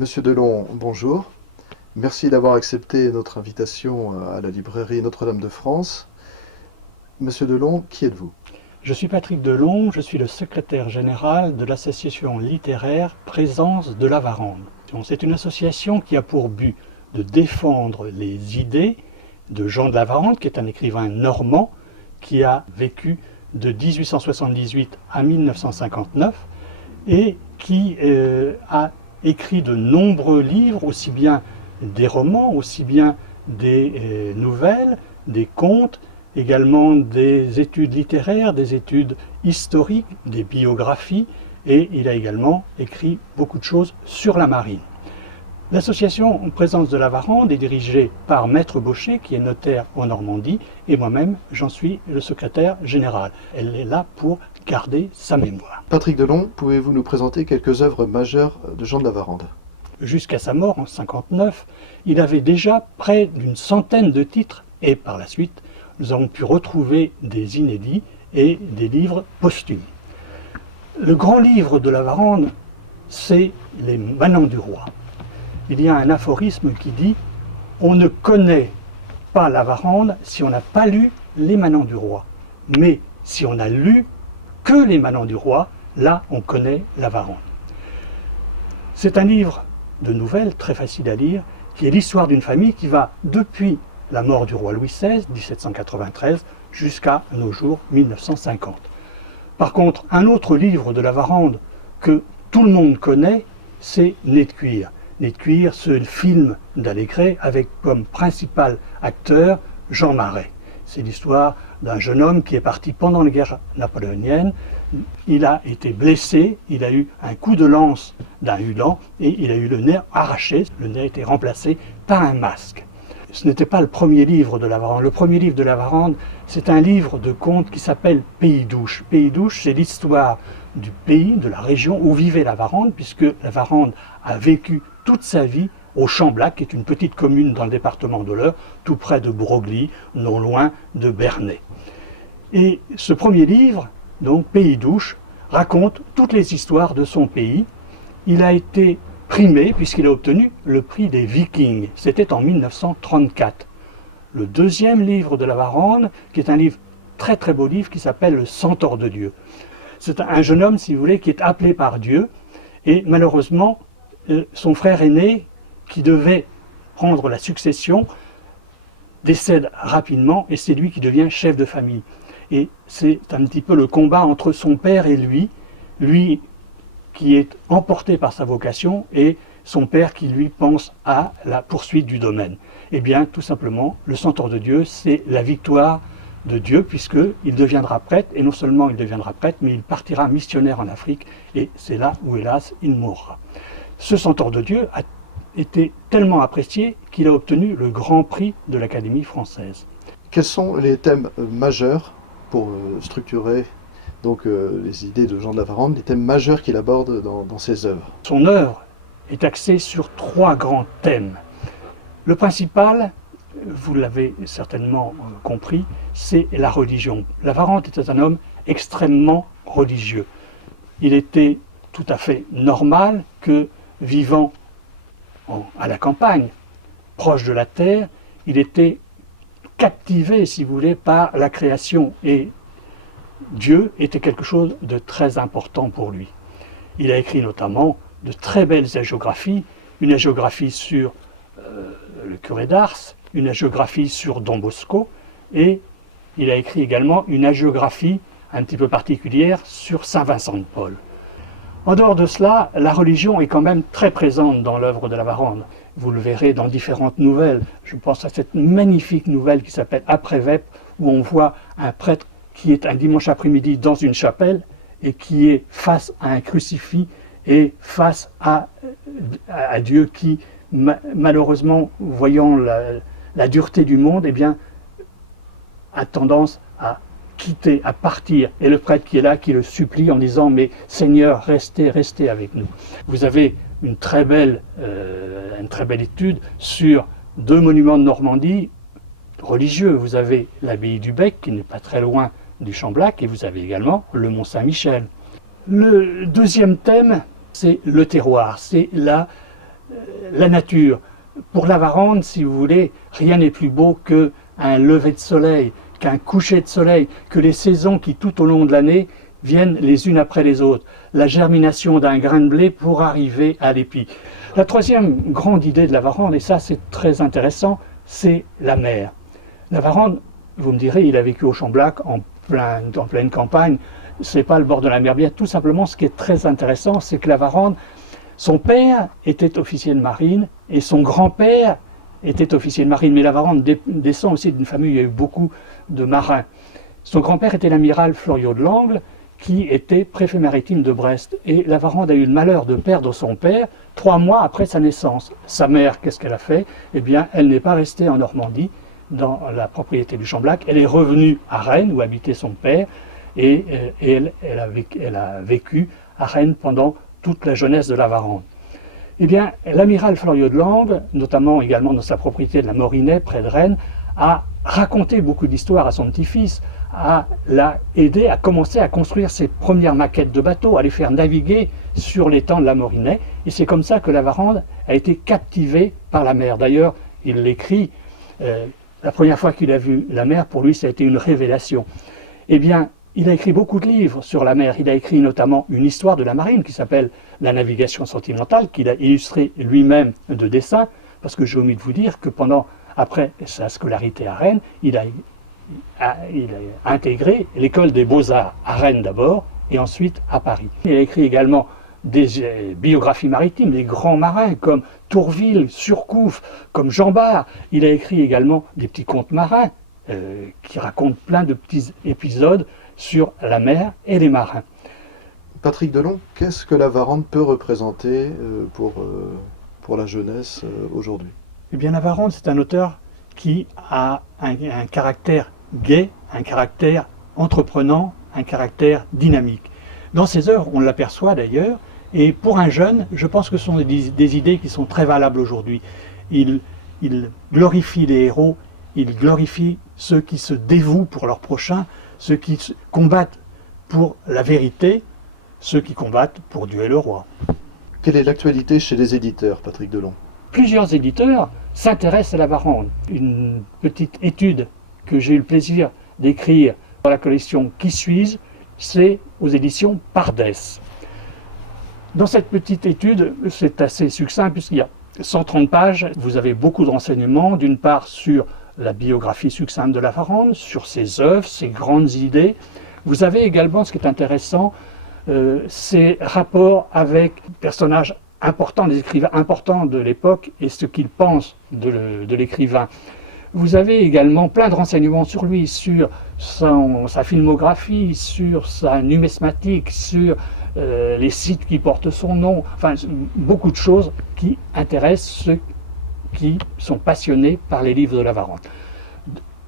Monsieur Delon, bonjour. Merci d'avoir accepté notre invitation à la librairie Notre-Dame de France. Monsieur Delon, qui êtes-vous? Je suis Patrick Delon, je suis le secrétaire général de l'association littéraire Présence de la Varande. C'est une association qui a pour but de défendre les idées de Jean de la Varande, qui est un écrivain normand qui a vécu de 1878 à 1959 et qui a écrit de nombreux livres, aussi bien des romans, aussi bien des nouvelles, des contes, également des études littéraires, des études historiques, des biographies, et il a également écrit beaucoup de choses sur la marine. L'association Présence de la Varande est dirigée par Maître Baucher, qui est notaire en Normandie, et moi-même, j'en suis le secrétaire général. Elle est là pour garder sa mémoire. Patrick Delon, pouvez-vous nous présenter quelques œuvres majeures de Jean de la Varande? Jusqu'à sa mort en 1959, il avait déjà près d'une centaine de titres, et par la suite, nous avons pu retrouver des inédits et des livres posthumes. Le grand livre de la Varande, c'est Les Manants du Roi. Il y a un aphorisme qui dit « On ne connaît pas la Varande si on n'a pas lu Les Manants du Roi. Mais si on n'a lu que Les Manants du Roi, là on connaît la Varande. » C'est un livre de nouvelles très facile à lire, qui est l'histoire d'une famille qui va depuis la mort du roi Louis XVI, 1793, jusqu'à nos jours, 1950. Par contre, un autre livre de la Varande que tout le monde connaît, c'est Nez de cuir. Nez de cuir, c'est le film d'Allégret avec comme principal acteur Jean Marais. C'est l'histoire d'un jeune homme qui est parti pendant la guerre napoléonienne. Il a été blessé, il a eu un coup de lance d'un Ulan et il a eu le nez arraché. Le nez a été remplacé par un masque. Ce n'était pas le premier livre de la Varande. Le premier livre de la Varande, c'est un livre de contes qui s'appelle Pays d'Ouche. Pays d'Ouche, c'est l'histoire du pays, de la région où vivait la Varande, puisque la Varande a vécu toute sa vie au Chamblac, qui est une petite commune dans le département de l'Eure, tout près de Broglie, non loin de Bernay. Et ce premier livre, donc Pays d'Ouche, raconte toutes les histoires de son pays. Il a été primé puisqu'il a obtenu le prix des Vikings. C'était en 1934. Le deuxième livre de la Varande, qui est un livre très très beau livre, qui s'appelle Le Centaure de Dieu. C'est un jeune homme, si vous voulez, qui est appelé par Dieu, et malheureusement, son frère aîné, qui devait prendre la succession, décède rapidement, et c'est lui qui devient chef de famille. Et c'est un petit peu le combat entre son père et lui qui est emporté par sa vocation, et son père qui lui pense à la poursuite du domaine. Eh bien, tout simplement, le Centaure de Dieu, c'est la victoire de Dieu, puisqu'il deviendra prêtre, et non seulement il deviendra prêtre, mais il partira missionnaire en Afrique, et c'est là où, hélas, il mourra. Ce Centaure de Dieu a été tellement apprécié qu'il a obtenu le Grand Prix de l'Académie française. Quels sont les thèmes majeurs pour structurer donc les idées de Jean de la Varande, les thèmes majeurs qu'il aborde dans ses œuvres? Son œuvre est axée sur trois grands thèmes. Le principal, vous l'avez certainement compris, c'est la religion. La Varande était un homme extrêmement religieux. Il était tout à fait normal que, vivant à la campagne, proche de la terre, il était captivé, si vous voulez, par la création, et Dieu était quelque chose de très important pour lui. Il a écrit notamment de très belles hagiographies, une hagiographie sur le curé d'Ars, une hagiographie sur Don Bosco, et il a écrit également une hagiographie un petit peu particulière sur Saint Vincent de Paul. En dehors de cela, la religion est quand même très présente dans l'œuvre de la Varande. Vous le verrez dans différentes nouvelles. Je pense à cette magnifique nouvelle qui s'appelle Après Vêpres, où on voit un prêtre qui est un dimanche après-midi dans une chapelle et qui est face à un crucifix et face à Dieu qui, malheureusement, voyant la dureté du monde, eh bien, a tendance à quitter, à partir. Et le prêtre qui est là, qui le supplie en disant « Mais Seigneur, restez avec nous ». Vous avez une très belle étude sur deux monuments de Normandie religieux. Vous avez l'abbaye du Bec, qui n'est pas très loin du Chamblac, et vous avez également le Mont Saint-Michel. Le deuxième thème, c'est le terroir, c'est la nature. Pour Lavarande, si vous voulez, rien n'est plus beau qu'un lever de soleil, qu'un coucher de soleil, que les saisons qui tout au long de l'année viennent les unes après les autres. La germination d'un grain de blé pour arriver à l'épi. La troisième grande idée de Lavarande, et ça c'est très intéressant, c'est la mer. Lavarande, vous me direz, il a vécu au Champ-Blac en pleine campagne, c'est pas le bord de la mer. Bien, tout simplement, ce qui est très intéressant, c'est que Lavarande, son père était officier de marine et son grand-père était officier de marine. Mais Lavarande descend aussi d'une famille où il y a eu beaucoup de marins. Son grand-père était l'amiral Fleuriot de Langle, qui était préfet maritime de Brest. Et Lavarande a eu le malheur de perdre son père 3 mois après sa naissance. Sa mère, qu'est-ce qu'elle a fait? Eh bien, elle n'est pas restée en Normandie, dans la propriété du Champ-Blac. Elle est revenue à Rennes, où habitait son père, et elle a vécu à Rennes pendant toute la jeunesse de Lavarande. Eh bien, l'amiral Fleuriot de Langle, notamment également dans sa propriété de la Morinay, près de Rennes, a raconté beaucoup d'histoires à son petit-fils, l'a aidé à commencer à construire ses premières maquettes de bateaux, à les faire naviguer sur l'étang de la Morinay. Et c'est comme ça que Lavarande a été captivé par la mer. D'ailleurs, il l'écrit, la première fois qu'il a vu la mer, pour lui, ça a été une révélation. Eh bien, il a écrit beaucoup de livres sur la mer. Il a écrit notamment une histoire de la marine qui s'appelle « La navigation sentimentale », qu'il a illustré lui-même de dessins, parce que j'ai omis de vous dire que après sa scolarité à Rennes, il a intégré l'école des Beaux-Arts à Rennes d'abord, et ensuite à Paris. Il a écrit également des biographies maritimes, des grands marins comme Tourville, Surcouf, comme Jean Bart. Il a écrit également des petits contes marins qui racontent plein de petits épisodes sur la mer et les marins. Patrick Delon, qu'est-ce que Lavarande peut représenter pour la jeunesse aujourd'hui? Eh bien, Lavarande, c'est un auteur qui a un caractère gai, un caractère entreprenant, un caractère dynamique. Dans ses œuvres, on l'aperçoit d'ailleurs, et pour un jeune, je pense que ce sont des idées qui sont très valables aujourd'hui. Il glorifie les héros, il glorifie ceux qui se dévouent pour leur prochain, ceux qui combattent pour la vérité, ceux qui combattent pour Dieu et le roi. Quelle est l'actualité chez les éditeurs, Patrick Delon? Plusieurs éditeurs s'intéressent à Lavarande. Une petite étude que j'ai eu le plaisir d'écrire dans la collection Qui suis-je, c'est aux éditions Pardès. Dans cette petite étude, c'est assez succinct puisqu'il y a 130 pages. Vous avez beaucoup de renseignements, d'une part sur la biographie succincte de Lavarande, sur ses œuvres, ses grandes idées. Vous avez également, ce qui est intéressant, ses rapports avec des personnages importants, des écrivains importants de l'époque et ce qu'ils pensent de l'écrivain. Vous avez également plein de renseignements sur lui, sur sa filmographie, sur sa numismatique, sur les sites qui portent son nom, enfin beaucoup de choses qui intéressent ceux qui sont passionnés par les livres de Lavarande.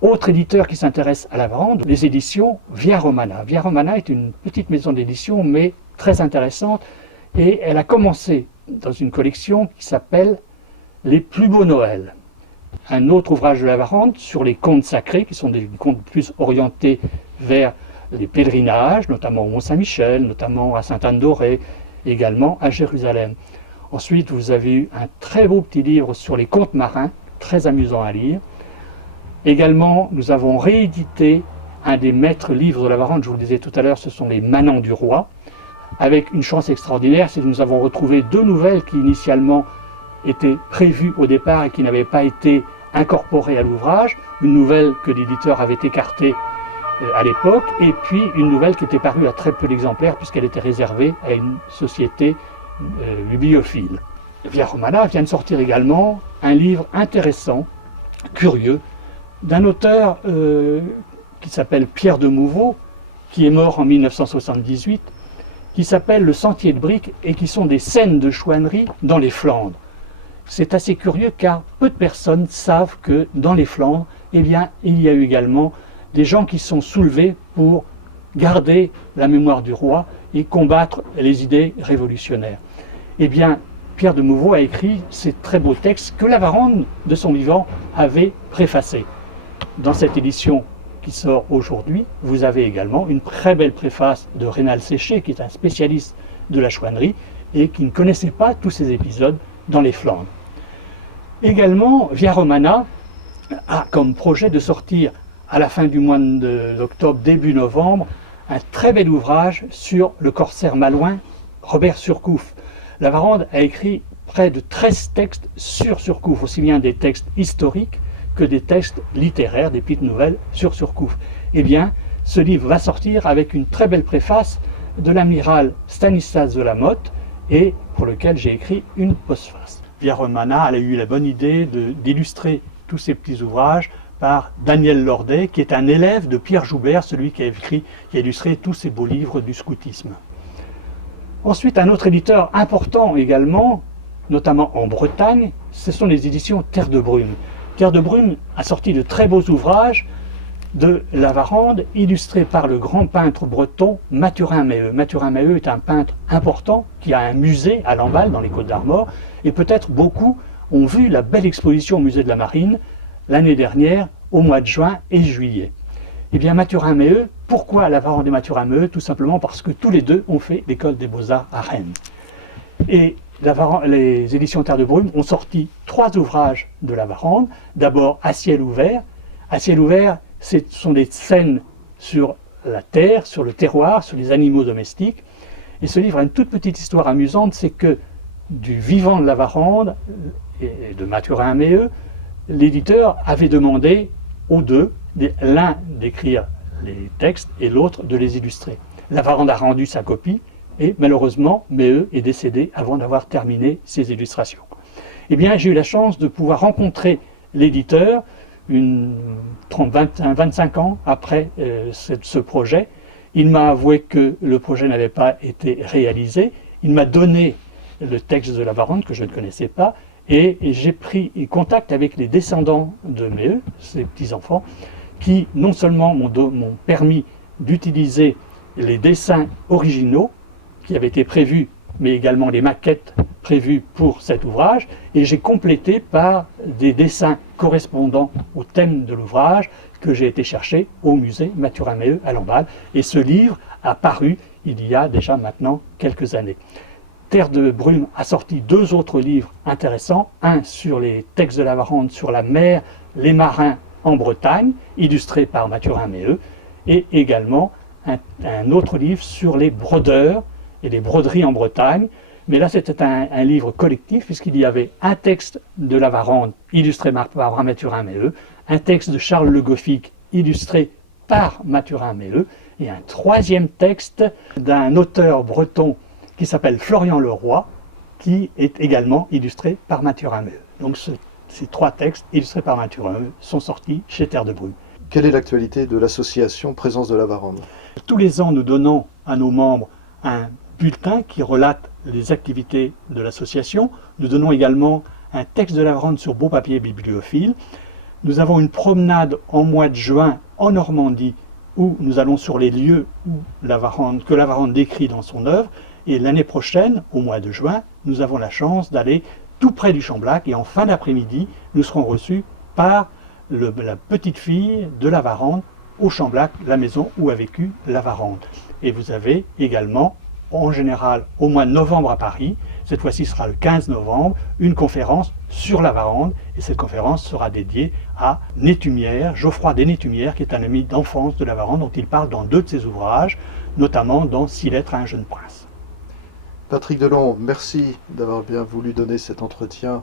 Autre éditeur qui s'intéresse à Lavarande, les éditions Via Romana. Via Romana est une petite maison d'édition, mais très intéressante, et elle a commencé dans une collection qui s'appelle Les plus beaux Noëls. Un autre ouvrage de Lavarande sur les contes sacrés, qui sont des contes plus orientés vers les pèlerinages, notamment au Mont-Saint-Michel, notamment à Sainte-Anne-d'Auray, également à Jérusalem. Ensuite, vous avez eu un très beau petit livre sur les contes marins, très amusant à lire. Également, nous avons réédité un des maîtres livres de Lavarande, je vous le disais tout à l'heure, ce sont les Manants du Roi, avec une chance extraordinaire, c'est que nous avons retrouvé 2 nouvelles qui initialement étaient prévues au départ et qui n'avaient pas été incorporées à l'ouvrage, une nouvelle que l'éditeur avait écartée à l'époque, et puis une nouvelle qui était parue à très peu d'exemplaires puisqu'elle était réservée à une société bibliophile. Via Romana vient de sortir également un livre intéressant, curieux, d'un auteur qui s'appelle Pierre de Mouveau, qui est mort en 1978, qui s'appelle Le Sentier de Briques et qui sont des scènes de chouannerie dans les Flandres. C'est assez curieux car peu de personnes savent que dans les Flandres, eh bien, il y a eu également des gens qui sont soulevés pour garder la mémoire du roi et combattre les idées révolutionnaires. Eh bien, Pierre de Mouveau a écrit ces très beaux textes que Lavarande, de son vivant, avait préfacés. Dans cette édition qui sort aujourd'hui, vous avez également une très belle préface de Rénal Séché, qui est un spécialiste de la chouannerie et qui ne connaissait pas tous ces épisodes dans les Flandres. Également, Via Romana a comme projet de sortir à la fin du mois d'octobre, début novembre, un très bel ouvrage sur le corsaire malouin Robert Surcouf. Lavarande a écrit près de 13 textes sur Surcouf, aussi bien des textes historiques que des textes littéraires, des petites nouvelles sur Surcouf. Eh bien, ce livre va sortir avec une très belle préface de l'amiral Stanislas de la Motte et pour lequel j'ai écrit une postface. Via Romana a eu la bonne idée d'illustrer tous ces petits ouvrages par Daniel Lordet, qui est un élève de Pierre Joubert, celui qui a illustré tous ces beaux livres du scoutisme. Ensuite, un autre éditeur important également, notamment en Bretagne, ce sont les éditions Terre de Brume. Terre de Brume a sorti de très beaux ouvrages de Lavarande, illustrés par le grand peintre breton Mathurin Méheut. Mathurin Méheut est un peintre important qui a un musée à Lamballe, dans les Côtes-d'Armor, et peut-être beaucoup ont vu la belle exposition au musée de la Marine l'année dernière, au mois de juin et juillet. Eh bien, Mathurin Méheut, pourquoi Lavarande et Mathurin Méheut? Tout simplement parce que tous les deux ont fait l'école des Beaux-Arts à Rennes. Et les éditions Terre de Brume ont sorti 3 ouvrages de Lavarande. D'abord, À ciel ouvert. À ciel ouvert, ce sont des scènes sur la terre, sur le terroir, sur les animaux domestiques. Et ce livre a une toute petite histoire amusante, c'est que du vivant de Lavarande et de Mathurin Méheut, l'éditeur avait demandé aux deux, l'un d'écrire les textes et l'autre de les illustrer. Lavarande a rendu sa copie et malheureusement, Méheut est décédé avant d'avoir terminé ses illustrations. Eh bien, j'ai eu la chance de pouvoir rencontrer l'éditeur 25 ans après ce projet. Il m'a avoué que le projet n'avait pas été réalisé. Il m'a donné le texte de Lavarande que je ne connaissais pas. Et j'ai pris contact avec les descendants de Méheut, ces petits-enfants, qui non seulement m'ont permis d'utiliser les dessins originaux qui avaient été prévus, mais également les maquettes prévues pour cet ouvrage, et j'ai complété par des dessins correspondant au thème de l'ouvrage que j'ai été chercher au musée Mathurin Méheut à Lamballe. Et ce livre a paru il y a déjà maintenant quelques années. Terre de Brume a sorti 2 autres livres intéressants, un sur les textes de Lavarande sur la mer, les marins en Bretagne, illustré par Mathurin Méheut, et également un autre livre sur les brodeurs et les broderies en Bretagne. Mais là, c'était un livre collectif, puisqu'il y avait un texte de Lavarande, illustré par Mathurin Méheut, un texte de Charles Le Goffik, illustré par Mathurin Méheut, et un 3e texte d'un auteur breton qui s'appelle Florian Leroy, qui est également illustré par Mathurin Méheut. Donc ces 3 textes illustrés par Mathurin Méheut sont sortis chez Terre de Brume. Quelle est l'actualité de l'association Présence de Lavarande? Tous les ans, nous donnons à nos membres un bulletin qui relate les activités de l'association. Nous donnons également un texte de Lavarande sur beau papier bibliophile. Nous avons une promenade en mois de juin en Normandie où nous allons sur les lieux que Lavarande décrit dans son œuvre. Et l'année prochaine, au mois de juin, nous avons la chance d'aller tout près du Chamblac et en fin d'après-midi, nous serons reçus par la petite fille de Lavarande au Chamblac, la maison où a vécu Lavarande. Et vous avez également, en général, au mois de novembre à Paris, cette fois-ci sera le 15 novembre, une conférence sur Lavarande. Et cette conférence sera dédiée à Nétumière, Geoffroy des Nétumières, qui est un ami d'enfance de Lavarande, dont il parle dans 2 de ses ouvrages, notamment dans 6 lettres à un jeune prince. Patrick Delon, merci d'avoir bien voulu donner cet entretien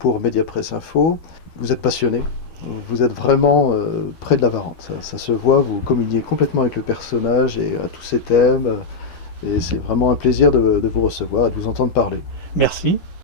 pour Mediapresse Info. Vous êtes passionné, vous êtes vraiment près de Lavarande, ça se voit, vous communiez complètement avec le personnage et à tous ses thèmes. Et c'est vraiment un plaisir de vous recevoir et de vous entendre parler. Merci.